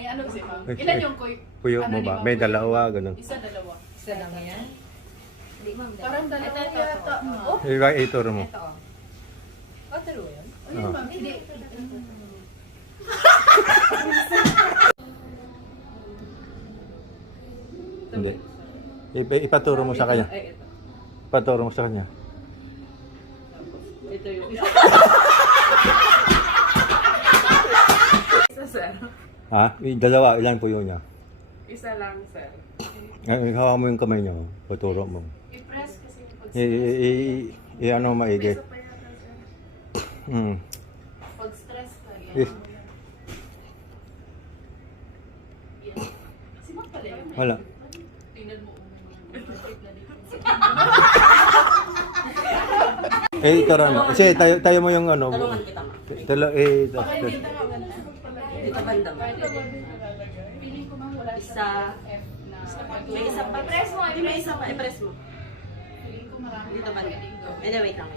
May ano si ma'am. Ilan yung Puyo ano mo ni ba? ma'am? May dalawa, ganun. Isa, dalawa. Isa lang yan? Hindi, ma'am. Parang dalawa yata. Oh, Itur mo. ito. Oh, dalawa yan? Ayun ma'am, hindi. Hindi. Ipaturo mo sa kanya. Ay, ito. Ipaturo mo sa kanya. Ito yung isa. Isa, sir. Ha? Dalawa, ilan puyo niya? Isa lang, sir. Hawa mo yung kamay niya. Paturo mo. I-press kasi pag Ano maigi. Isa pa yata, sir. pag stress ka. Eh. Yan. Yan. Si ma'am pala yun. Wala. Tingnan mo. Tara mo. Kasi tayo mo yung ano. Tulungan kita, ma'am. Baka hindi tama ganda. Dito banda, ma'am. Piling ko ma'am wala Isa. F na. May isa pa. I-press mo. Hindi, may isa pa. I-press mo. Piling ko marami. Dito banda. pwedeng gawin. Wait lang.